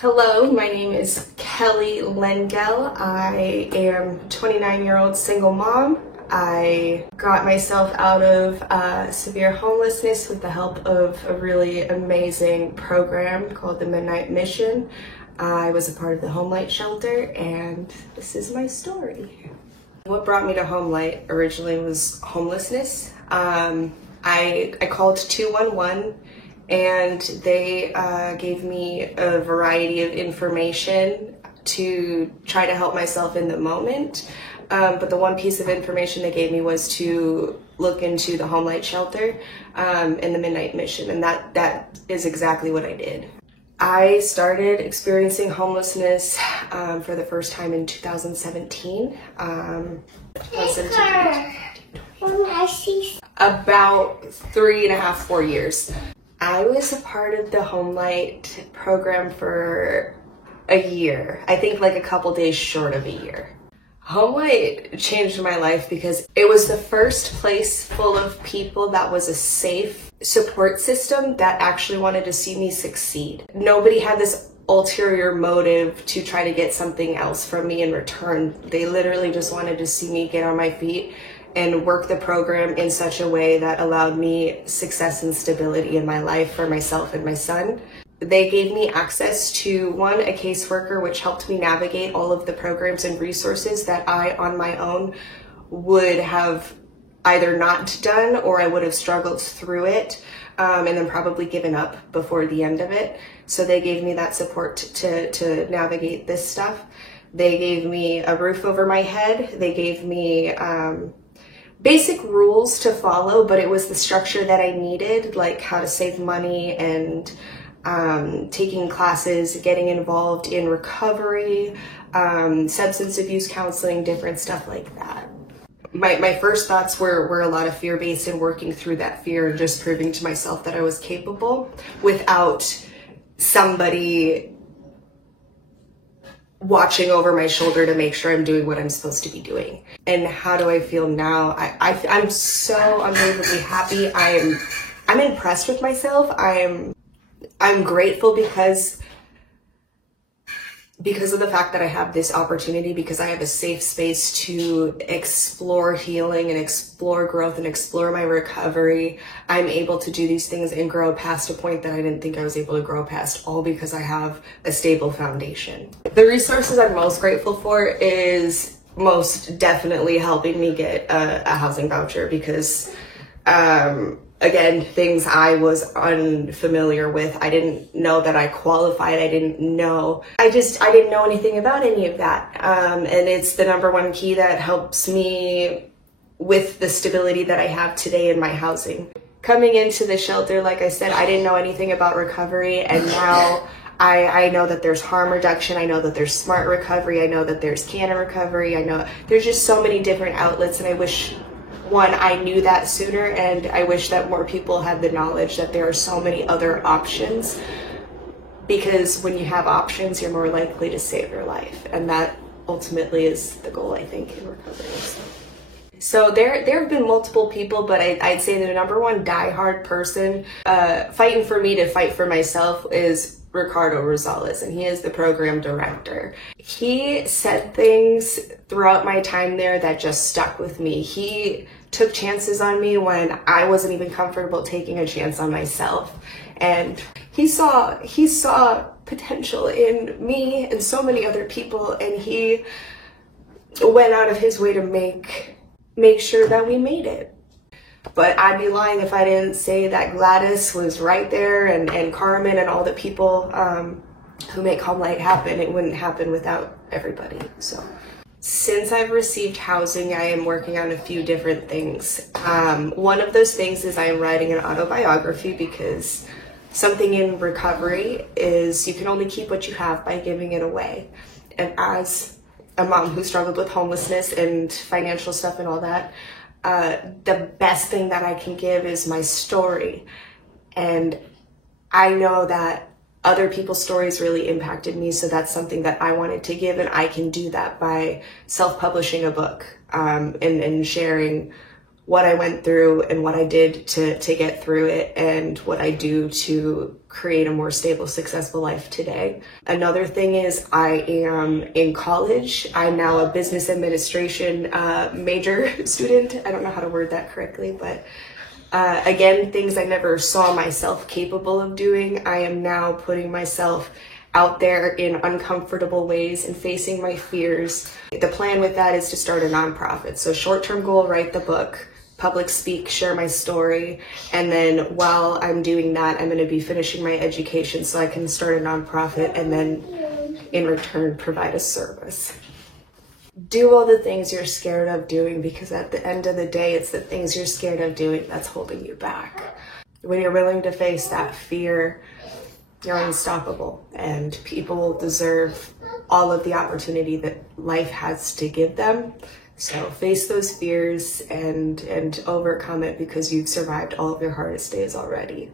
Hello, my name is Kelly Lengel. I am 29-year-old single mom. I got myself out of severe homelessness with the help of a really amazing program called the Midnight Mission. I was a part of the Homelight Shelter, and this is my story. What brought me to Homelight originally was homelessness. I called 211 and they gave me a variety of information to try to help myself in the moment. But the one piece of information they gave me was to look into the Homelight Shelter and the Midnight Mission, and that is exactly what I did. I started experiencing homelessness for the first time in 2017. About 3.5, 4 years. I was a part of the Homelight program for a year. I think like a couple days short of a year. Homelight changed my life because it was the first place full of people that was a safe support system that actually wanted to see me succeed. Nobody had this ulterior motive to try to get something else from me in return. They literally just wanted to see me get on my feet and work the program in such a way that allowed me success and stability in my life for myself and my son. They gave me access to, one, a caseworker, which helped me navigate all of the programs and resources that I, on my own, would have either not done or I would have struggled through it and then probably given up before the end of it. So they gave me that support to navigate this stuff. They gave me a roof over my head. They gave me basic rules to follow, but it was the structure that I needed, like how to save money and taking classes, getting involved in recovery, substance abuse counseling, different stuff like that. My first thoughts were a lot of fear-based and working through that fear and just proving to myself that I was capable without somebody watching over my shoulder to make sure I'm doing what I'm supposed to be doing. And how do I feel now? I'm so unbelievably happy. I'm impressed with myself. I'm grateful because of the fact that I have this opportunity, because I have a safe space to explore healing and explore growth and explore my recovery. I'm able to do these things and grow past a point that I didn't think I was able to grow past, all because I have a stable foundation. The resources I'm most grateful for is most definitely helping me get a housing voucher, because again, things I was unfamiliar with. I didn't know that I qualified. I didn't know anything about any of that. And it's the #1 key that helps me with the stability that I have today in my housing. Coming into the shelter, like I said, I didn't know anything about recovery, and now I know that there's harm reduction. I know that there's smart recovery. I know that there's Canna recovery. I know there's just so many different outlets, and I wish I knew that sooner, and I wish that more people had the knowledge that there are so many other options, because when you have options, you're more likely to save your life, and that ultimately is the goal, I think, in recovery. So there have been multiple people, but I'd say the #1 diehard person fighting for me to fight for myself is Ricardo Rosales, and he is the program director. He said things throughout my time there that just stuck with me. He took chances on me when I wasn't even comfortable taking a chance on myself. And he saw potential in me and so many other people, and he went out of his way to make sure that we made it. But I'd be lying if I didn't say that Gladys was right there, and Carmen and all the people who make Homelight happen. It wouldn't happen without everybody. So since I've received housing, I am working on a few different things. One of those things is I am writing an autobiography, because something in recovery is you can only keep what you have by giving it away. And as a mom who struggled with homelessness and financial stuff and all that, the best thing that I can give is my story. And I know that other people's stories really impacted me, so that's something that I wanted to give, and I can do that by self-publishing a book and sharing what I went through and what I did to get through it, and what I do to create a more stable, successful life today. Another thing is I am in college. I'm now a business administration major student. I don't know how to word that correctly, but again, things I never saw myself capable of doing. I am now putting myself out there in uncomfortable ways and facing my fears. The plan with that is to start a nonprofit. So short-term goal, write the book, public speak, share my story. And then while I'm doing that, I'm going to be finishing my education so I can start a nonprofit and then in return provide a service. Do all the things you're scared of doing, because at the end of the day, it's the things you're scared of doing that's holding you back. When you're willing to face that fear, you're unstoppable, and people deserve all of the opportunity that life has to give them. So face those fears and overcome it, because you've survived all of your hardest days already.